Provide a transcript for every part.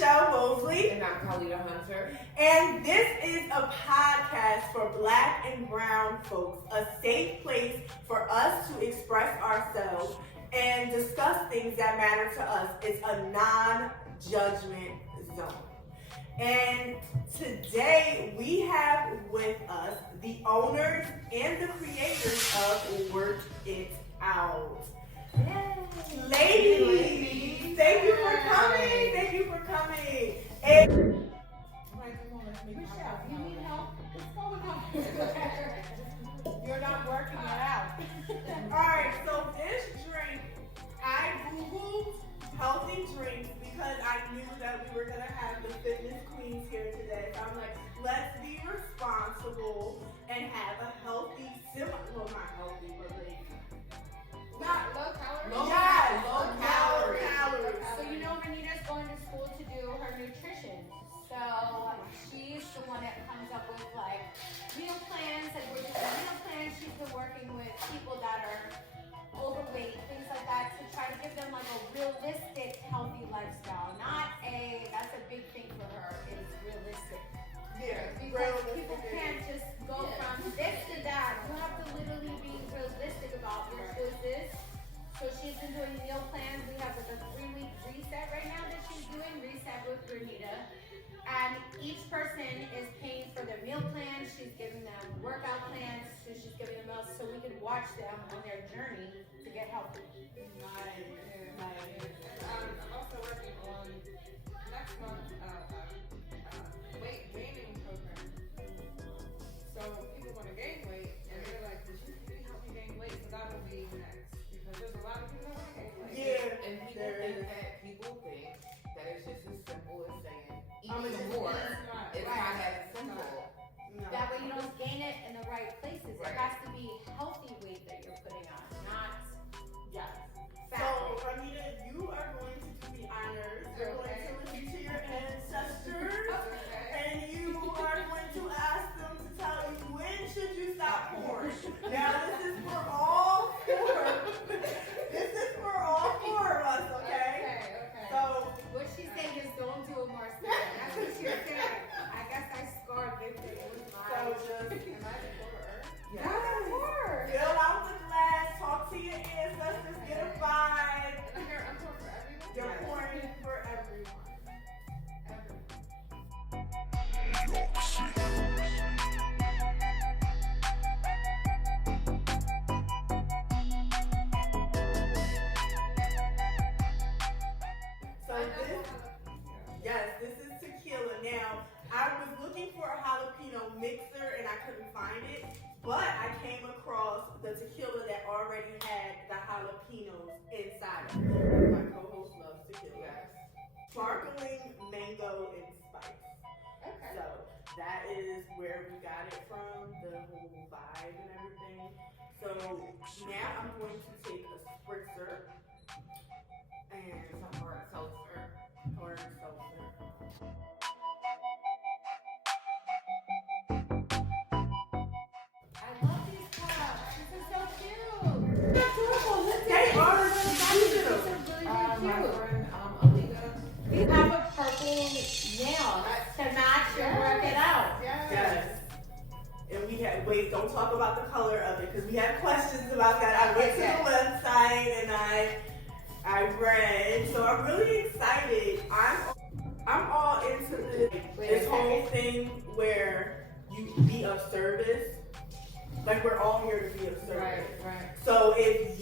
And I'm Khalida Hunter. And this is a podcast for Black and Brown folks, a safe place for us to express ourselves and discuss things that matter to us. It's a non-judgment zone. And today we have with us the owners and the creators of Werkkkkitout. Ladies, thank you for coming. Thank you for coming. And Michelle, you need help? What's going on? You're not working it out. Alright, so this drink, I Googled healthy drinks because I knew that we were going to have the fitness queens here today. So I'm like, let's be responsible and have a healthy, well, not healthy, but like, Not low calorie? low calorie. So you know Renita's going to school to do her nutrition. So she's the one that comes up with like meal plans, like we're doing meal plans. She's been working with people that are overweight, things like that, to try to give them like a realistic, healthy lifestyle. That's a big thing for her, is realistic. Yeah, Because people can't just go from this to that. You have to literally be realistic about your choices. So she's been doing meal plans. We have like a 3-week reset right now that she's doing, reset with Renita. And each person is paying for their meal plan. She's giving them workout plans. So she's giving them else so we can watch them on their journey to get healthy. I'm also working on next month weight gaining program. So people want to gain weight, and they're like, "Did you help me gain weight?" So that will be next, because there's a lot of people that want to gain weight. Yeah, And people think that it's just as simple as saying eat more. It's not as simple. No. That way you don't gain it in the right places. Right. It has to be healthy weight that you're putting on, not Yes. fat. So, Renita, you are going to do the honors. You're going to listen to your ancestors, and you are going to ask them to tell you when should you stop porn. Now, this is for all four. This is for all four of us, okay? Okay. So, What she's saying is don't do it more still. That's what she's saying. I guess I scarred this thing with so my just Sure. fill out the glass, talk to your ancestors, get a vibe. I'm pouring for everyone. They're pouring for everyone. So this is tequila. Now, I was looking for a jalapeno mixer and I couldn't find it, but I came across the tequila that already had the jalapenos inside of it. My co-host loves tequila. Yes. Sparkling mango and spice. Okay. So that is where we got it from, the whole vibe and everything. So now I'm going to take a spritzer and Some hard seltzer. orange seltzer. I love these cups. This is so cute. They are These cute. are really, My really cute. friend Alita. We have a purple nail to match your work it out. Yes. And we had, don't talk about the color of it because we had questions about that. I went to the website and I read. So I'm really excited. I'm all into this whole thing where you be of service. Like we're all here to be of service. Right. So if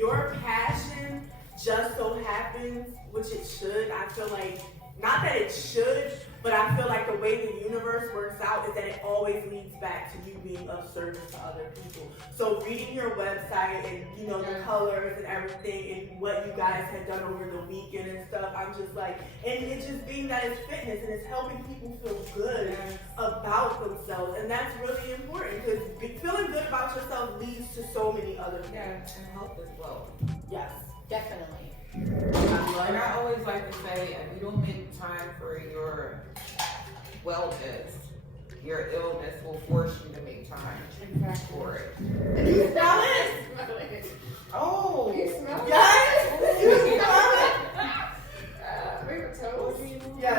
your passion just so happens, which it should, I feel like, not that it should, but I feel like the way the universe works out is that it always leads back to you being of service to other people. So reading your website and the colors and everything and what you guys had done over the weekend and stuff, I'm just like, and it's just being that it's fitness and it's helping people feel good about themselves, and that's really important because feeling good about yourself leads to so many other things. And health as well. Yes. Definitely. And I always like to say, if you don't make time for your wellness, your illness will force you to make time for it. You smell it? Oh! You smell it? Yes! You smell it? Favorite toast? Yes.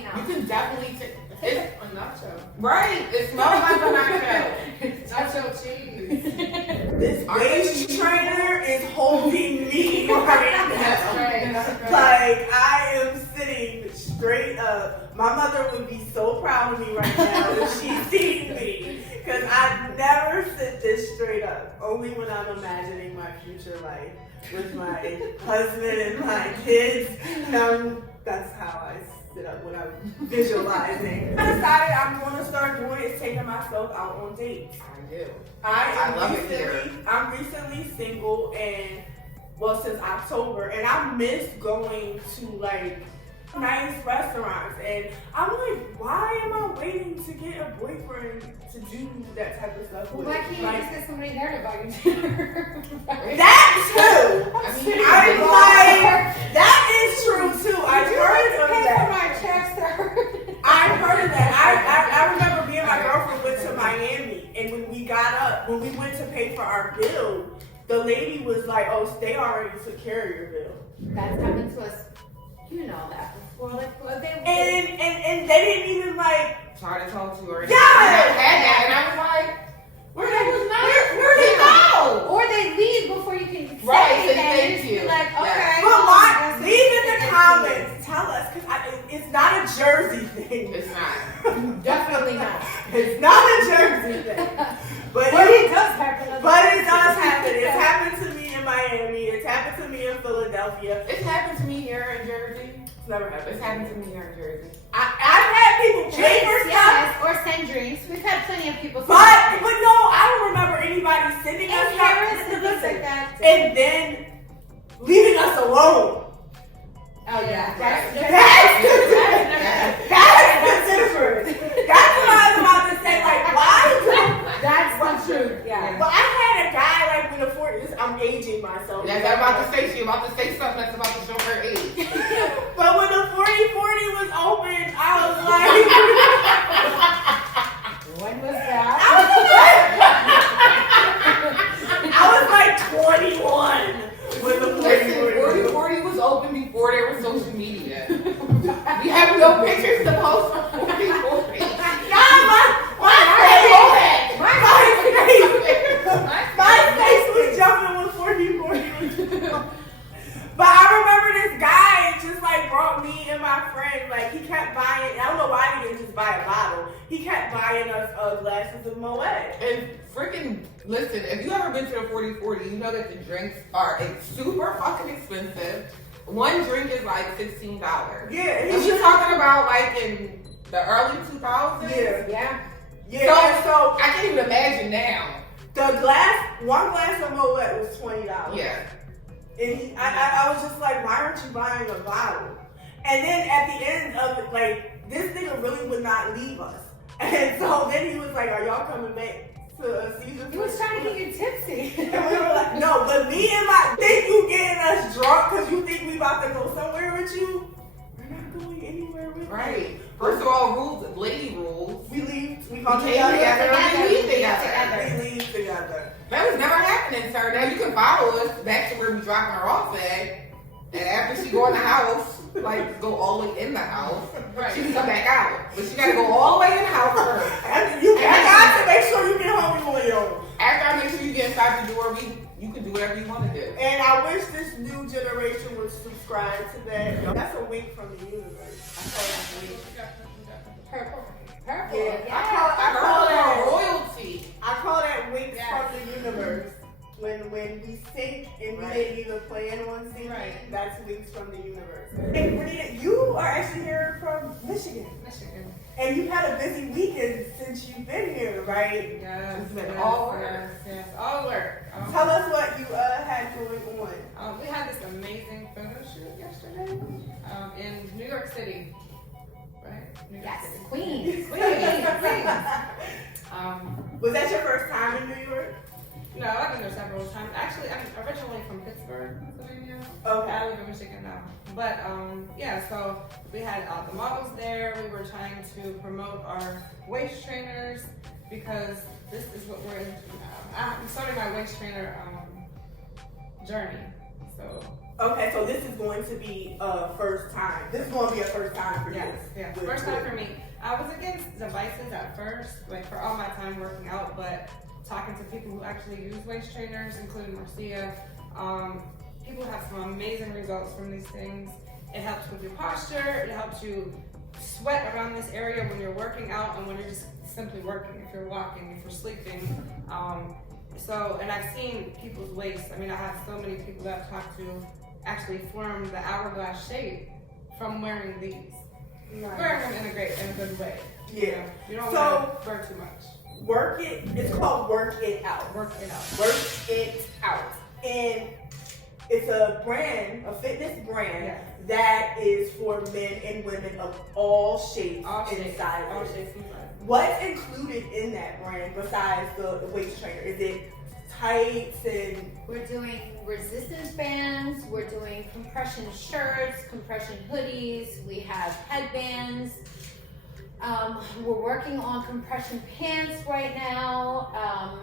definitely You out. can definitely take it's A nacho. right. It smells like a nacho. Nacho cheese. This Aren't they waist cheesy? trainer is holding me right That's now. right. That's right. Like, I am sitting straight up. My mother would be so proud of me right now if she seen me. Because I never sit this straight up. Only when I'm imagining my future life with my husband and my kids. That's how I sit up when I'm visualizing. I decided I'm going to start doing is taking myself out on dates. I do. I'm love it here. I'm recently single and well since October and I miss going to like nice restaurants and I'm like, why am I waiting to get a boyfriend to do that type of stuff with? Why can't you Like, just get somebody there to buy you dinner? that too! I'm like, that is true too. I've heard of Pay for that. my checks, sir. I've heard of that. I remember me and my girlfriend went to Miami, and when we went to pay for our bill, the lady was like, "Oh, they already took care of your bill." That's happened to us. You know that before. Like, well, they And they didn't even like. Try to talk to her. Yeah! And I had that, and I was like, where'd he go? or they leave before you can say Right, so anything. thank Just you. be like, Yes. okay. But that's leave in the that's comments. Tell us, because it's not a Jersey thing. It's not. Definitely not. It's not a Jersey thing. But But it does happen. But it does happen. It's happened to me in Miami. It's happened to me in Philadelphia. It's happened to me here in Jersey. It's never happened. It's happened to me here in Jersey. I've had people pay for Drinks, stuff, yes, or send drinks. We've had plenty of people. but no, I don't remember anybody sending us in stuff Paris and things like that. and then leaving us alone. Oh yeah, Right. That's different. That's different. That's what I was about to say. Like, why? That's the truth. Yeah. But I had a guy like with a 40. I'm aging myself. That's what I'm about to say. She about to say something that's about to show her age. But when the 40/40 was open, I was like, When was that? I was like 21 when the 40/40 was 40 was open before there was social media. We have no pictures to post for 40. My face was jumping when 40/40 was. But I remember this guy just like brought me and my friend, like he kept buying, I don't know why he didn't just buy a bottle. He kept buying us glasses of Moet. And freaking, listen, if you ever been to the 40/40, you know that the drinks are super fucking expensive. One drink is like $16. Yeah, And we talking about like in the early 2000s? Yeah. So, So I can't even imagine now. one glass of Moet was $20. Yeah. And I was just like, why aren't you buying a bottle? And then at the end of it, like, this nigga really would not leave us. And so then he was like, are y'all coming back to Caesar? He was trying to get you tipsy. And we were like, no, but me and my, think you getting us drunk because you think we about to go somewhere with you? We're not going anywhere with you. Right. First of all, rules, lady rules. We leave, we We come came together. together and we leave together. We leave together. That was never happening, sir. Now you can follow us back to where we dropping her off at. And after she go in the house, like go all the way in the house, she can come back out. But she gotta go all the way in the house first. And you got to make sure you get home on your own. After I make sure you get inside the door, you can do whatever you want to do. And I wish this new generation would subscribe to that. That's a wink from the universe. I call that a wink. Purple. Purple. Yeah, Yeah. I Girl, call that royalty. I call that winks Yes. from the universe. When we sync and we didn't even plan on syncing, Right. that's winks from the universe. Hey, Renita, you are actually here from Michigan. Michigan. And you've had a busy weekend since you've been here, right? Yes. It's been yes, all work. Yes. All work. Tell us what you had going on. We had this amazing photo shoot yesterday in New York City. Right? New York Yes, City. Queens. Queens. Was that your first time in New York? No, I've been there several times. Actually, I'm originally from Pittsburgh, Pennsylvania. Okay. I live in Michigan now. But yeah, so we had the models there. We were trying to promote our waist trainers because this is what we're into now. I'm starting my waist trainer journey. So Okay, so this is going to be a first time. This is going to be a first time for you. yeah, first time for me. I was against devices at first, like for all my time working out, but talking to people who actually use waist trainers, including Marcia, people have some amazing results from these things. It helps with your posture. It helps you sweat around this area when you're working out and when you're just simply working, if you're walking, if you're sleeping. And I've seen people's waists. I mean, I have so many people that I've talked to actually form the hourglass shape from wearing these. Nice. Wearing them in a good way. Yeah. You don't want to burn too much. It's called Work It Out. Work it out. Work It Out. And it's a brand, a fitness brand that is for men and women of all shapes and sizes. All shapes and sizes. What's included in that brand besides the waist trainer? Is it tights and... We're doing resistance bands, we're doing compression shirts, compression hoodies, we have headbands. We're working on compression pants right now.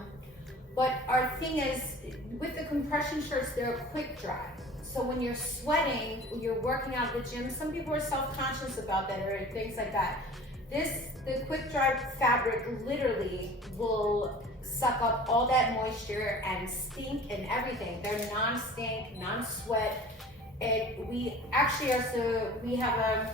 But our thing is, with the compression shirts, they're quick dry. So when you're sweating, you're working out at the gym, some people are self-conscious about that or things like that. The quick dry fabric literally will suck up all that moisture and stink and everything. They're non-stink, non-sweat. We have a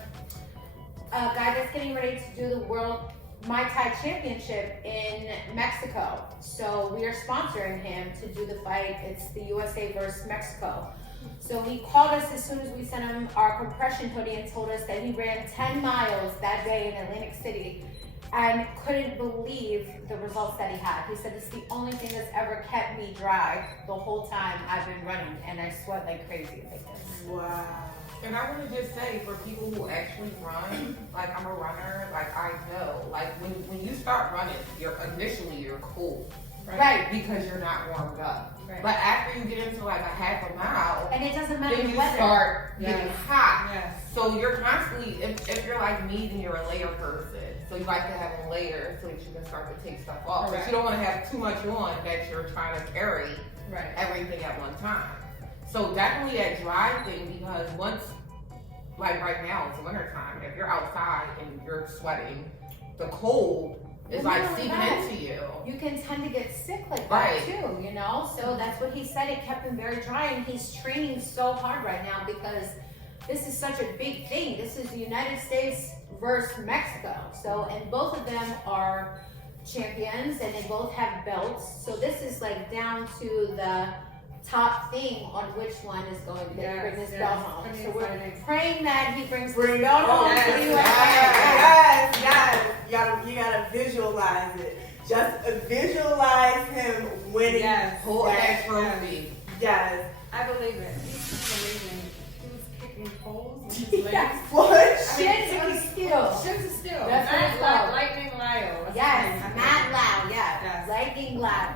guy that's getting ready to do the World Muay Thai Championship in Mexico. So we are sponsoring him to do the fight. It's the USA versus Mexico. So he called us as soon as we sent him our compression hoodie and told us that he ran 10 miles that day in Atlantic City and couldn't believe the results that he had. He said, it's the only thing that's ever kept me dry the whole time I've been running, and I sweat like crazy like this. Wow. And I want to just say, for people who actually run, like I'm a runner, like I know, like when you start running, you're cold. Right. Because you're not warmed up. Right. But after you get into like a half a mile, And it doesn't matter then the you weather. start getting hot. Yes. So you're constantly, if you're like me, then you're a layer person. So you like to have a layer so that you can start to take stuff off. Correct. But you don't want to have too much on that you're trying to carry Right. everything at one time. So definitely that dry thing, because once, like right now, it's wintertime. If you're outside and you're sweating, the cold is like seeping into you. You can tend to get sick like that Right. too, you know? So that's what he said. It kept him very dry, and he's training so hard right now because this is such a big thing. This is the United States versus Mexico. So, and both of them are champions and they both have belts. So this is like down to the top thing on which one is going to bring this belt home. Pretty So we're exciting. praying that he brings this belt home yes, to the USA. Yes. You gotta visualize it. Just visualize him winning. Yes. Pull that trophy. Yes. I believe it. He's amazing. He was kicking poles with his legs. Yes. What? Shins of steel. Shins of steel. That's what it's called. Lightning Lyle. Yes, Matt Lau, Yes. Lightning Lau.